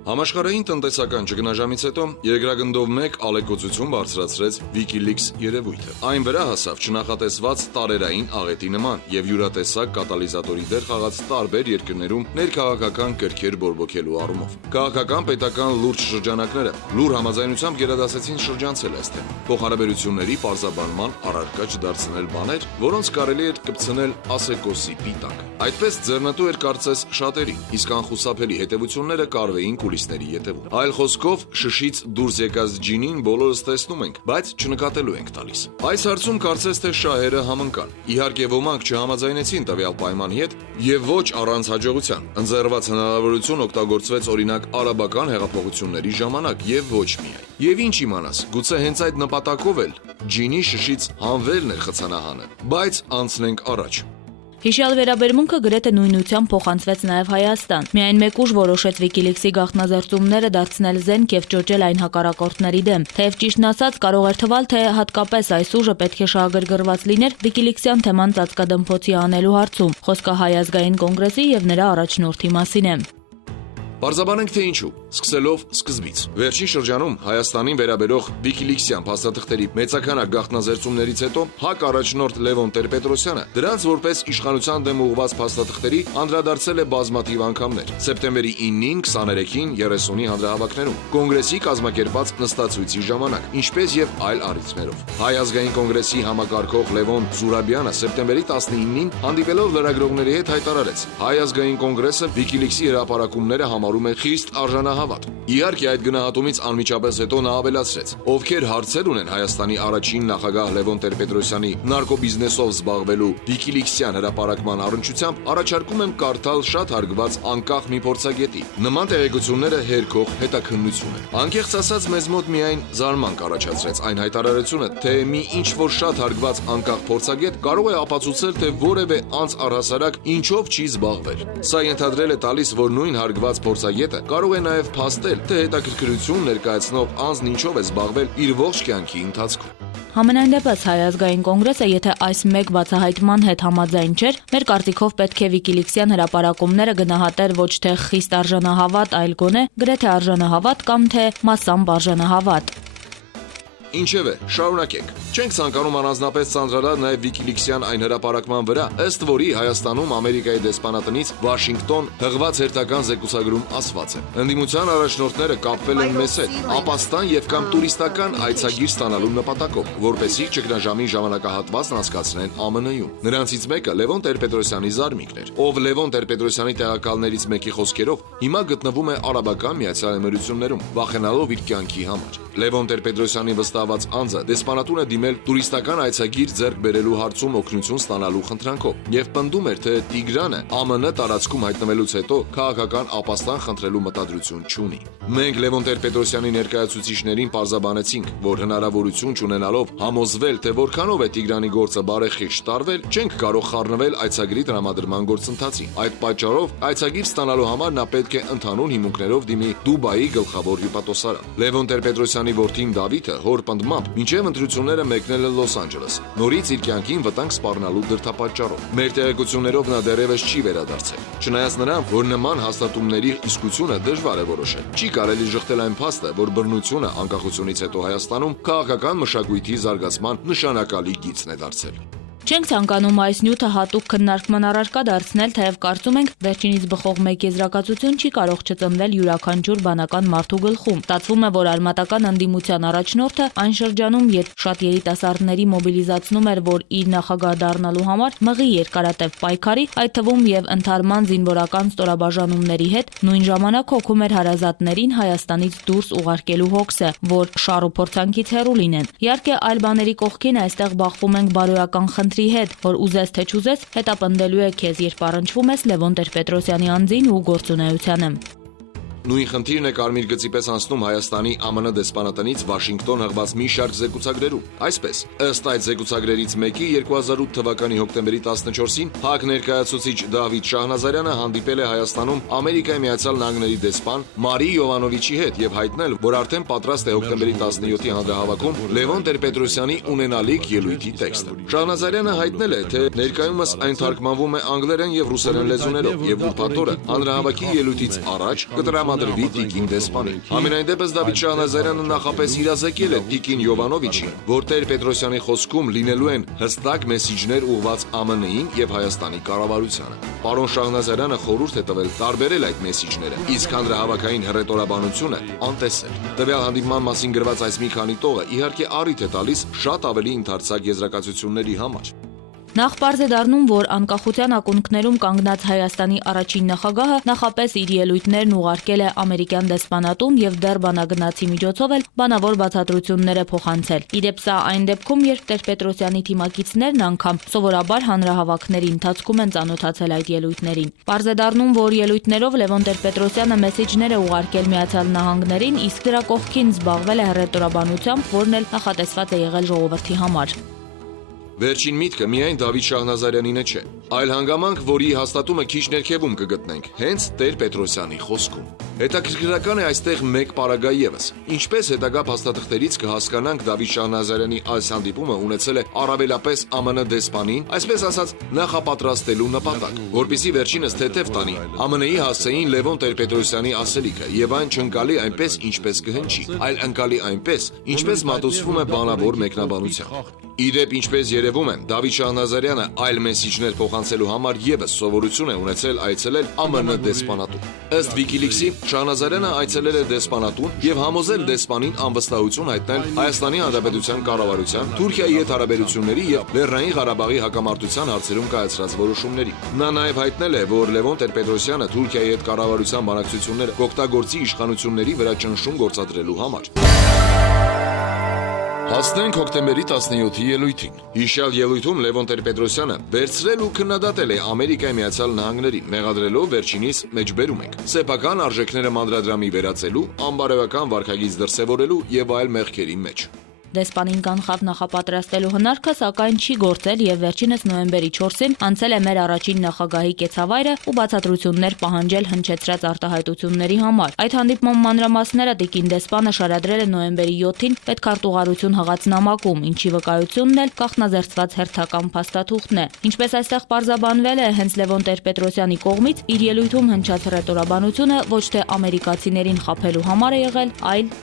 Համաշխարհային տնտեսական ճգնաժամից հետո երկրագնդով մեկ ալեկոծություն բարձրացրեց WikiLeaks երևույթը։ Այն վրա հասավ չնախատեսված տարերային աղետի նման եւ յուրատեսակ կատալիզատորի դեր խաղաց տարբեր երկրներում ներքաղաքական կրքեր բորբոքելու առումով։ Քաղաքական պետական լուրջ շրջանակները լուր համաձայնությամբ գերադասեցին շրջանցել այս թեման։ Փոխհարաբերությունների պարզաբանման առարկա չդարձնել բաներ, որոնց կարելի էր կպցնել ասեկոսի պիտակ։ Այդպես ձեռնտու էր կարծես շատերի, իսկ անխուսափելի հետևությունները կարվեին կուլիսների ետևում։ Այլ խոսքով, շշից դուրս եկած ջինին բոլորս տեսնում ենք, բայց չնկատելու ենք տալիս։ Այս հարցում կարծես թե շահերը համընկան։ Իհարկե ոմանք չհամաձայնեցին տվյալ պայմանի հետ եւ ոչ առանց հաջողության։ Ընձեռված հնարավորություն օգտագործվեց օրինակ արաբական հեղափոխությունների ժամանակ եւ ոչ միայն։ Եվ ինչ իմանաս, գուցե հենց այդ նպատակով էլ ջինի շշից հանվելն էր խցանահանը, բայց անցնենք առաջ։ Հիշյալ վերաբերմունքը գրեթե նույնությամբ փոխանցվեց նաև Հայաստան։ Միայն մեկ ուժ որոշեց WikiLeaks-ի գաղտնազերծումները դարձնել զենք եւ ճոճել այն հակառակորդների դեմ։ Թեև ճիշտն ասած կարող էր թվալ, թե հատկապես այս ուժը պետք է շահագրգռված լիներ WikiLeaks-յան թեման ծածկադմփոցի անելու հարցում։ Խոսքը Հայ ազգային կոնգրեսի եւ նրա առաջնորդի մասին է։ Պարզաբանենք թե ինչու, սկսելով սկզբից։ Վերջին շրջանում Հայաստանին վերաբերող WikiLeaks-յան փաստաթղթերի մեծաքանակ գաղտնազերծումներից հետո ՀԱԿ առաջնորդ Լևոն Տեր-Պետրոսյանը դրանց որպես իշխանության դեմ ուղղված փաստաթղթերի անդրադարձել է բազմաթիվ անգամներ։ Սեպտեմբերի 9-ին, 23-ին, 30-ի հանրահավաքներում, կոնգրեսի կազմակերպած նստացույցի ժամանակ, ինչպես եւ այլ առիթներով։ Հայ ազգային կոնգրեսի համակարգող Լևոն Զուրաբյանը սեպտեմբերի 19-ին հանդիպելով լրագրողների հետ հայտարարեց. Հայ ազգային կոնգրեսը WikiLeaks-ի հրապարակումները համարում է խիստ արժանահավատ։ Իհարկե այդ գնահատումից անմիջապես հետո նա ավելացրեց. ովքեր հարցեր ունեն Հայաստանի առաջին նախագահ Լևոն Տեր-Պետրոսյանի նարկոբիզնեսով զբաղվելու WikiLeaks-յան հրապարակման առնչությամբ, առաջարկում եմ կարդալ շատ հարգված անկախ մի փորձագետի։ Նման տեղեկությունները հերքող հետաքննություն է։ Անկեղծ ասած, մեզ մոտ միայն զարմանք առաջացրեց այն հայտարարությունը, թե մի ինչ-որ շատ հարգված անկախ փորձագետ կարող է ապացուցել, թե որևէ անձ առհասարակ ինչով չի զբաղվել։ Սա ենթադրել է տալիս, որ նույն հարգված փորձագետը կարող է նաև փաստել, թե հետաքրքրություն ներկայացնող անձն ինչով է զբաղվել իր ողջ կյանքի ընթացքում։ Համենայն դեպս Հայ ազգային կոնգրեսը, եթե այս մեկ բացահայտման հետ համաձայն չէր, մեր կարծիքով պետք է WikiLeaks-յան հրապարակումները գնահատեր ոչ թե խիստ արժանահավատ, այլ գոնե գրեթե արժանահավատ կամ թե մասամբ արժանահավատ։ Ինչևէ, շարունակենք։ Չենք ցանկանում առանձնապես ծանրալալ նաև WikiLeaks-յան այն հրապարակման վրա, ըստ որի Հայաստանում Ամերիկայի դեսպանատնից Վաշինգտոն հղված հերթական զեկուցագրում ասված է. ընդդիմության առաջնորդները կապվել են մեզ հետ, ապաստան եւ կամ տուրիստական այցագիր ստանալու նպատակով, որպեսզի ճգնաժամի ժամանակահատվածն անցկացնեն ԱՄՆ-ում։ Նրանցից մեկը Լևոն Տեր-Պետրոսյանի զարմիկն էր, ով Լևոն Տեր-Պետրոսյանի տեղակալներից մեկի խոսքերով հիմա գտնվում է Արաբական Միացյալ Էմիրություններում, վախենալով իր կյանքի համար։ Լևոն Տեր-Պետրոսյանի վստահված անձը դեսպանատուն է դիմել տուրիստական այցագիր ձեռք բերելու հարցում օգնություն ստանալու խնդրանքով եւ պնդում էր, թե Տիգրանը ԱՄՆ տարածքում հայտնվելուց հետո քաղաքական ապաստան խնդրելու մտադրություն չունի։ Մենք Լևոն Տեր-Պետրոսյանի ներկայացուցիչներին պարզաբանեցինք, որ հնարավորություն չունենալով համոզվել, թե որքանով է Տիգրանի գործը բարեխիղճ տարվել, չենք կարող խառնվել այցագրի տրամադրման գործընթացին։ Այդ պատճառով այցագիր ստանալու համար նա պետք է ընդհանուր հիմունքներով դիմի Դուբայի գլխավոր հյուպատոսարան։ Լևոն Տեր-Պետրոսյանի որդին Դավիթը հոր պնդմամբ մինչև ընտրությունները մեկնել է Լոս Անջելես, նորից իր կյանքին վտանգ սպառնալու դրդապատճառով։ Մեր տեղեկություններով նա դեռևս չի վերադարձել։ Չնայած նրան, որ նման հաստատումների իսկությունը դժվար է որոշել, չի կարելի շղթել այն փաստը, որ բռնությունը անկախությունից հետո Հայաստանում քաղաքական մշակույթի զարգացման նշանակալի գիծն է դարձել։ Չենք ցանկանում այս նյութը հատուկ քննարկման առարկա դարձնել, թեև կարծում ենք վերջինիս բխող մեկ եզրակացություն չի կարող չծնվել յուրաքանչյուր բանական մարդու գլխում։ Ստացվում է, որ արմատական ընդդիմության առաջնորդը այն շրջանում, երբ շատ երիտասարդների մոբիլիզացնում էր, որ իր նախագահ դառնալու համար մղի երկարատև պայքարի, այդ թվում եւ ընդհարման զինվորական ստորաբաժանումների հետ, նույն ժամանակ հոգում էր հարազատներին Հայաստանից դուրս ուղարկելու հոգսը, որ շառ ու փորձանքից հեռու լինեն։ Իհարկե, այլ բաների կողքին այստեղ բախվում ենք բարոյական խնդրի հետ, որ ուզես թե չուզես հետապնդելու է քեզ, երբ առնչվում ես Լևոն Տեր-Պետրոսյանի անձին ու գործունեությանը։ Նույն խնդիրն է կարմիր գծի պես անցնում Հայաստանի ԱՄՆ դեսպանատնից Վաշինգտոն հղված մի շարք զեկուցագրերում։ Այսպես, ըստ այդ զեկուցագրերից մեկի 2008 թվականի հոկտեմբերի 14-ին ՀԱԿ ներկայացուցիչ Դավիթ Շահնազարյանը հանդիպել է Հայաստանում Ամերիկայի Միացյալ Նահանգների դեսպան Մարի Յովանովիչի հետ եւ հայտնել, որ արդեն պատրաստ է հոկտեմբերի 17-ի հանրահավաքում Լևոն Տեր-Պետրոսյանի ունենալիք ելույթի տեքստը։ Շահնազարյանը հայտնել է, թե ներկայումս այն թարգմանվում է անգլերեն եւ ռուսերեն լեզուներով եւ ուրբաթ օրը հանրահավաքի ելույթից առաջ կտրամադրվի տրամադրվի տիկին դեսպանին։ Համենայն դեպս Դավիթ Շահնազարյանը նախապես իրազեկել է տիկին Յովանովիչին, որ Տեր-Պետրոսյանի խոսքում լինելու են հստակ մեսիջներ ուղղված ԱՄՆ-ին եւ Հայաստանի կառավարությանը։ Պարոն Շահնազարյանը խորհուրդ է տվել տարբերել այդ մեսիջները, իսկ հանրահավաքային հռետորաբանությունը անտեսել։ Տվյալ հանդիպման մասին գրված այս մի քանի տողը իհարկե առիթ է տալիս շատ ավելի ընդարձակ եզրակացությունների համար։ Նախ պարզ է դառնում, որ անկախության ակունքներում կանգնած Հայաստանի առաջին նախագահը նախապես իր ելույթներն ուղարկել է ամերիկյան դեսպանատուն եւ դեռ բանագնացի միջոցով էլ բանավոր բացատրություններ է փոխանցել։ Իդեպ սա այն դեպքում, երբ Տեր-Պետրոսյանի թիմակիցներն անգամ սովորաբար հանրահավաքների ընթացքում են ծանոթացել այդ ելույթներին։ Պարզ է դառնում, որ ելույթներով Լևոն Տեր-Պետրոսյանը մեսեջներ է ուղարկել Միացյալ Նահանգներին, իսկ դրա կողքին զբաղվել է հռետորաբանությամբ, որն էլ նախատեսված է եղել ժողովրդի համար։ Վերջին միտքը միայն Դավիթ Շահնազարյանինը չէ, այլ հանգամանք, որի հաստատումը քիչ ներքևում կգտնենք, հենց Տեր-Պետրոսյանի խոսքում։ Հետաքրքրական է այստեղ մեկ պարագա ևս։ Ինչպես հետագա փաստաթղթերից կհասկանանք, Դավիթ Շահնազարյանի այս հանդիպումը ունեցել է առավելապես ԱՄՆ դեսպանին, այսպես ասած, նախապատրաստելու նպատակ, որպեսզի վերջինս թեթև տանի ԱՄՆ-ի հասցեին Լևոն Տեր-Պետրոսյանի ասելիքը եւ այն չընկալի այնպես, ինչպես կհնչի, այլ ընկալի այնպես, ինչպես մատուցվում է բանավոր մեկնաբանությամբ։ Իդեպ, ինչպես երևում է, Դավիթ Շահնազարյանը այլ մեսիջներ փոխանցելու համար ևս սովորություն է ունեցել այցելել ԱՄՆ դեսպանատուն։ Ըստ Wikileaks-ի, Շահնազարյանը այցելել է դեսպանատուն եւ համոզել դեսպանին անվստահություն հայտնել Հայաստանի Հանրապետության կառավարության, Թուրքիայի հետ հարաբերությունների եւ Լեռնային Ղարաբաղի հակամարտության հարցերում կայացրած որոշումների։ Նա նաեւ հայտնել է, որ Լևոն Տեր-Պետրոսյանը Թուրքիայի հետ կառավարության բանակցությունները կօգտագործի իշխանությունների վրա ճնշում գործադրելու համար։ Հասնենք հոկտեմբերի 17-ի ելույթին։ Հիշյալ ելույթում Լևոն Տեր-Պետրոսյանը վերցրել ու քննադատել է Ամերիկայի Միացյալ Նահանգներին, մեղադրելով վերջինիս մեջբերում ենք, սեփական արժեքները մանրադրամի վերածելու, անբարոյական վարքագիծ դրսևորելու եւ այլ մեղքերի մեջ։ Դեսպանին կանխավ նախապատրաստելու հնարքը, սակայն չի գործել եւ վերջինս նոյեմբերի 4-ին անցել է մեր առաջին նախագահի կեցավայրը ու բացատրություններ պահանջել հնչեցրած արտահայտությունների համար։ Այդ հանդիպման մանրամասները տիկին դեսպանը շարադրել է նոյեմբերի 7-ին պետքարտուղարություն հղած նամակում, ինչի վկայությունն էլ կանխազերծված հերթական փաստաթուղթն է։ Ինչպես այստեղ պարզաբանվել է, հենց Լևոն Տեր-Պետրոսյանի կողմից իր ելույթում հնչած հռետորաբանությունը ոչ թե ամերիկացիներին խաբելու համար է եղել, այլ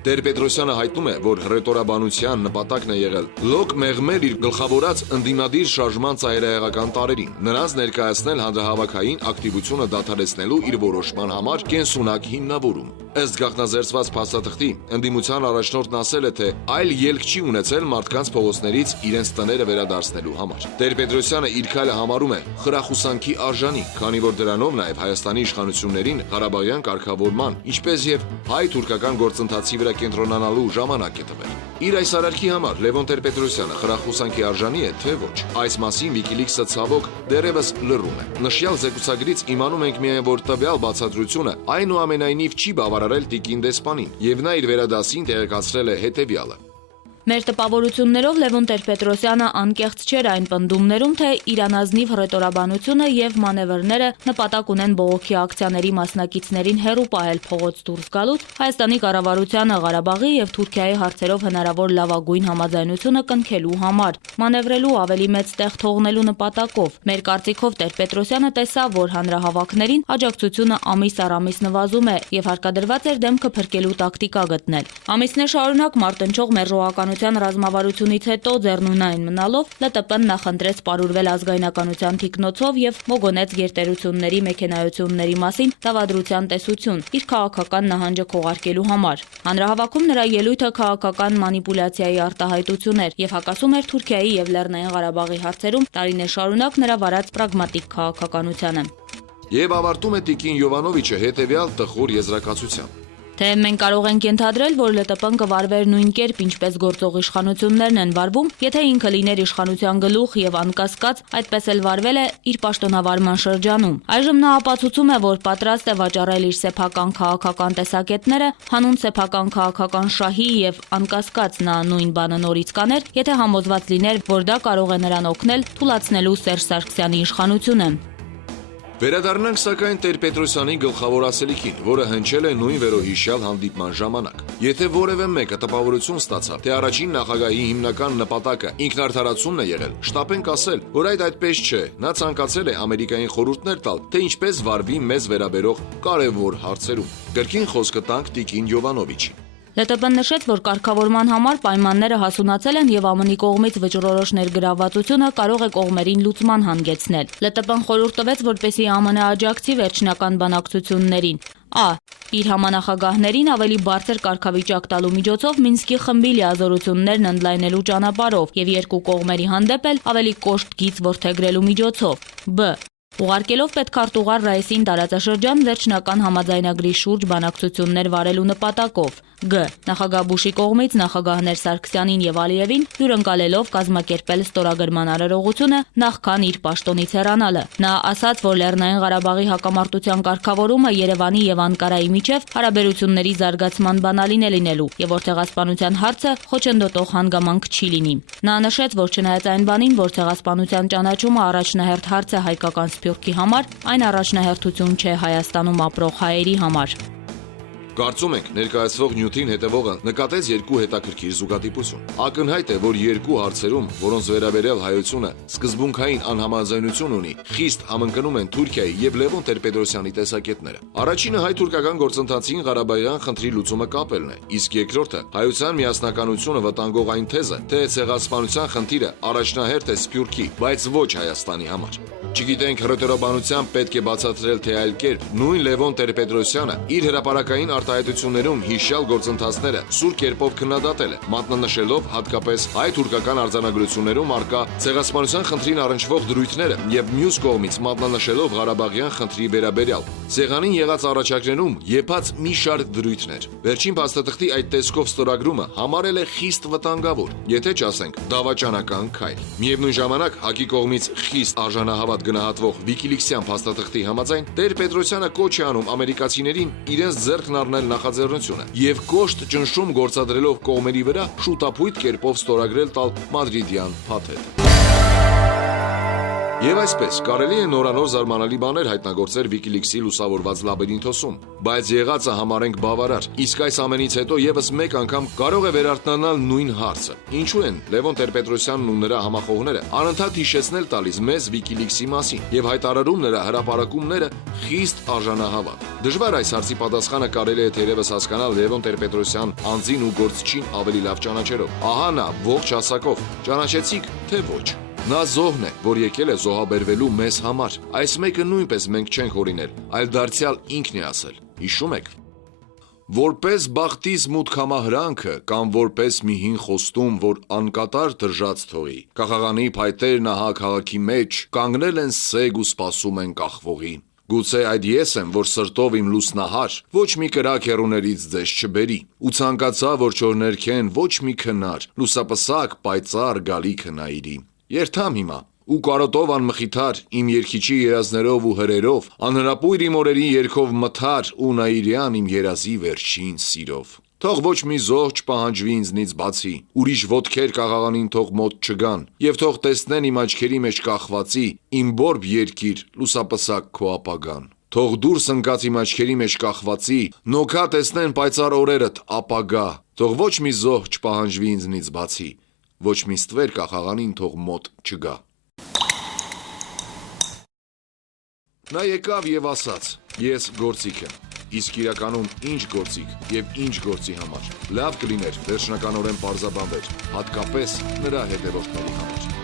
Տեր-Պետրոսյանը հայտնում է, որ հռետորաբանության նպատակն է եղել լոկ մեղմել իր գլխավորած ընդդիմադիր շարժման ծայրահեղական տարերին, նրանց ներկայացնել հանրահավաքային ակտիվությունը դադարեցնելու իր որոշման համար կենսունակ հիմնավորում։ Ըստ գաղտնազերծված փաստաթղթի, ընդդիմության առաջնորդն ասել է, թե այլ ելք չի ունեցել մարդկանց փողոցներից իրենց տները վերադարձնելու համար։ Տեր-Պետրոսյանը իր քայլը համարում է խրախուսանքի արժանի, քանի որ դրանով նաև Հայաստանի իշխանություններին Ղարաբաղյան կարգավորման, ինչպես եւ հայ-թուրքական գործընթացի վրա կենտրոնանալու ժամանակ է տվել։ Իր այս արարքի համար Լևոն Տեր-Պետրոսյանը խրախուսանքի արժանի է, թե ոչ։ Այս մասին Wikileaks-ը ցավոք դեռևս լռում է։ Նշյալ զեկուցագրից իմանում ենք միայն, որ տվյալ բացատրությունը այնուամենայնիվ չի բավարարել տիկին դեսպանին, եւ նա իր վերադասին տեղեկացրել է հետեւյալը. Մեր տպավորություններով Լևոն Տեր-Պետրոսյանը անկեղծ չէր այն պնդումներում, թե իրանազնիվ հռետորաբանությունը եւ մանևրները նպատակ ունեն բողոքի ակցիաների մասնակիցներին հեռու պահել փողոց դուրս գալուց, Հայաստանի կառավարությանը Ղարաբաղի եւ Թուրքիայի հարցերով հնարավոր լավագույն համաձայնությունը կնքելու համար, մանևրելու ավելի մեծ տեղ թողնելու նպատակով։ Մեր կարծիքով Տեր-Պետրոսյանը տեսավ, որ հանրահավաքներին աջակցությունը ամիս առ ամիս նվազում է եւ հարկադրված էր դեմքը փրկելու տակտիկա գտնել։ Ամիսներ շարունակ մարտնչող մերժողականության ռազմավարությունից հետո ձեռնունայն մնալով ԼՏՊ-ն նախընտրեց պարուրվել ազգայնականության թիկնոցով եւ մոգոնեց գերտերությունների մեքենայությունների մասին դավադրության տեսություն իր քաղաքական նահանջը քողարկելու համար։ Հանրահավաքում նրա ելույթը քաղաքական մանիպուլյացիայի արտահայտություն էր եւ հակասում էր Թուրքիայի եւ Լեռնային Ղարաբաղի հարցերում տարիներ շարունակ նրա վարած պրագմատիկ քաղաքականությանը։ Եվ ավարտում է տիկին Յովանովիչը հետեւյալ տխուր եզրակացությամբ. Թե մենք կարող ենք ենթադրել, որ ԼՏՊ-ն կվարվեր նույն կերպ, ինչպես գործող իշխանություններն են վարվում, եթե ինքը լիներ իշխանության գլուխ եւ անկասկած այդպես էլ վարվել է իր պաշտոնավարման շրջանում։ Այժմ նա ապացուցում է, որ պատրաստ է վաճառել իր սեփական քաղաքական տեսակետները, հանուն սեփական քաղաքական շահի եւ անկասկած նա նույն բանը նորից կաներ, եթե համոզված լիներ, որ դա կարող է նրան օգնել թուլացնելու Սերժ Սարգսյանի իշխանությունը։ Վերադառնանք սակայն Տեր-Պետրոսյանի գլխավոր ասելիքին, որը հնչել է նույն վերոհիշյալ հանդիպման ժամանակ։ Եթե որևէ մեկը տպավորություն ստացավ, թե առաջին նախագահի հիմնական նպատակը ինքնարդարացումն է եղել, շտապեն կասել, որ այդ այդպես չէ։ Նա ցանկացել է Ամերիկային խորհուրդներ տալ, թե ինչպես վարվի մեզ վերաբերող կարևոր հարցերում։ Կրկին խոսքը տանք Տիկին Յովանովիչին։ ԼՏՊ-ն նշեց, որ կարգավորման համար պայմանները հասունացել են եւ ԱՄՆ-ի կողմից վճռորոշ ներգրավվածությունը կարող է կողմերին լուծման հանգեցնել։ ԼՏՊ-ն խորհուրդ տվեց, որպեսզի ԱՄՆ աջակցի վերջնական բանակցություններին։ Ա. Իր համանախագահներին ավելի բարձր կարգավիճակ տալու միջոցով Մինսկի խմբի լիազորություններն ընդլայնելու ճանապարհով եւ երկու կողմերի հանդեպ էլ ավելի կոշտ գիծ որդեգրելու միջոցով։ Բ. Ուղարկելով պետքարտուղար Ռայիսին տարածաշրջան վերջնական համաձայնագրի շուրջ բանակցություններ վարելու նպատակով։ Գ. Նախագահ Բուշի կողմից նախագահներ Սարգսյանին եւ Ալիևին հյուրընկալելով կազմակերպել ստորագրման արարողությունը նախքան իր պաշտոնից հեռանալը։ Նա ասաց, որ Լեռնային Ղարաբաղի հակամարտության կարգավորումը Երևանի եւ Անկարայի միջև հարաբերությունների զարգացման բանալին է լինելու եւ որ ցեղասպանության հարցը խոչընդոտող հանգամանք չի լինի։ Նա նշեց, որ չնայած այն բանին, որ ցեղասպանության ճանաչումը առաջնահերթ հարց է հայկական Սփյուռքի համար, այն առաջնահերթություն չէ Հայաստանում ապրող հայերի համար։ Կարծում ենք ներկայացվող նյութին հետևողը նկատեց երկու հետաքրքիր զուգադիպություն։ Ակնհայտ է, որ երկու հարցերում, որոնց վերաբերյալ հայությունը սկզբունքային անհամաձայնություն ունի, խիստ համընկնում են Թուրքիայի եւ Լևոն Տեր-Պետրոսյանի տեսակետները։ Առաջինը հայ-թուրքական գործընթացին Ղարաբաղյան խնդրի լուծումը կապելն է, իսկ երկրորդը հայության միասնականությունը վտանգող այն թեզը, թե ցեղասպանության խնդիրը առաջնահերթ է Սփյուռքի, բայց ոչ Հայաստանի համար։ Չգիտենք հռետորաբանությամբ պետք է բացատրել, թե այլ կերպ նույն Լևոն Տեր-Պետրոսյանը իր հրապարակային արտահայտություններում հիշյալ գործընթացները սուր կերպով քննադատել է, մատնանշելով հատկապես հայ-թուրքական արձանագրություններում արկա ցեղասպանության խնդրին առնչվող դրույթները եւ մյուս կողմից մատնանշելով Ղարաբաղյան խնդրի վերաբերյալ սեղանին եղած առաջարկներում եփած մի շարք դրույթներ։ Վերջին փաստաթղթի այդ տեսքով ստորագրումը համարել է խիստ վտանգավոր, եթե չասենք դավաճանական քայլ։ Միևնույն ժամանակ ՀԱԿ-ի կողմից խիստ արժանահավատ գնահատվող Վիկիլիքսյան փաստաթղթի համաձայն Տեր-Պետրոսյանը կոչ է անում ամերիկացիներին իրենց ձեռքն առնել նախաձեռնությունը եւ կոշտ ճնշում գործադրելով կողմերի վրա շուտապույտ կերպով ստորագրել տալ մադրիդյան փաթեթ։ Եվ այսպես կարելի է նորանոր զարմանալի բաներ հայտնագործել Վիկիլիքսի լուսավորված լաբիրինթոսում, բայց եղածը համարենք բավարար, իսկ այս ամենից հետո եւս մեկ անգամ կարող է վերարտնանալ նույն հարցը։ Ինչու են Լևոն Տեր-Պետրոսյանն ու նրա համախոհները անընդհատ հիշեցնել տալիս մեզ Վիկիլիքսի մասին եւ հայտարարում նրա հրապարակումները խիստ արժանահավատ։ Դժվար այս հարցի պատասխանը կարելի է թերևս հասկանալ Լևոն Տեր-Պետրոսյան անձին ու գործչին ավելի լավ ճանաչելով։ Ահա նա ողջ հասակով ճանաչեցիք, թե ոչ։ Նա զոհն է, որ եկել է զոհաբերվելու մեզ համար։ Այս մեկը նույնպես մենք չենք օրինել, այլ դարձյալ ինքն է ասել։ Հիշում եք։ Որպես բախտիս մուտք համահրանքը կամ որպես մի հին խոստում, որ անկատար դրժած թողի, կախաղանի փայտերն ահա քաղաքի մեջ կանգնել են սեգ ու սպասում են կախվողի։ Գուցե այդ ես եմ, որ սրտով իմ լուսնահար, ոչ մի կրակ հեռուներից ձեզ չբերի, ու ցանկացա, որ չորներքեն ոչ մի քնար, լուսապսակ պայծառ գալիքը նայիրի։ Երթամ հիմա, ու կարոտով անմխիթար, իմ երգիչի երազներով ու հրերով, անհրապույր իմ օրերի երգով մթար ու նայիրյան իմ երազի վերջին սիրով։ Թող ոչ մի զոհ չպահանջվի ինձնից բացի, ուրիշ ոտքեր կաղաղանին թող մոտ չգան, եւ թող տեսնեն իմ աչքերի մեջ կախվածի, իմ բորբ երկիր, լուսապսակ քո ապագան։ Թող դուրս ընկած իմ աչքերի մեջ կախվածի, նոքա տեսնեն պայծառ օրերդ ապագա, թող ոչ մի զոհ չպահանջվի ինձնից բացի, ոչ մի ստվեր կախաղանին թող մոտ չգա։ Նա եկավ եւ ասաց. ես գործիք եմ, իսկ իրականում ինչ գործիք եւ ինչ գործի համար։ Լավ կլիներ վերջնականորեն պարզաբանվեր, հատկապես նրա հետևորդների համար։